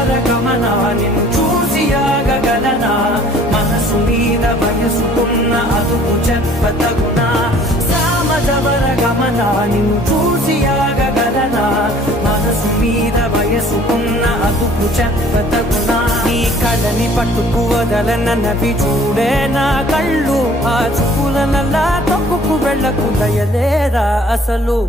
సామజవర గమన నిన్ను చూసి ఆగగలనా మనసు మీద వయసుకున్న అదుపు చెప్పతగునా సామజవర గమన నిన్ను చూసి ఆగగలనా మనసు మీద వయసుకున్న అదుపు చెప్పతగునా నీ కళ్ళని పట్టుకు వదలనవి చూడే నా కళ్ళు ఆ చూపుల నల్లా తప్పుకు వెళ్ళకు దయలేరా అసలు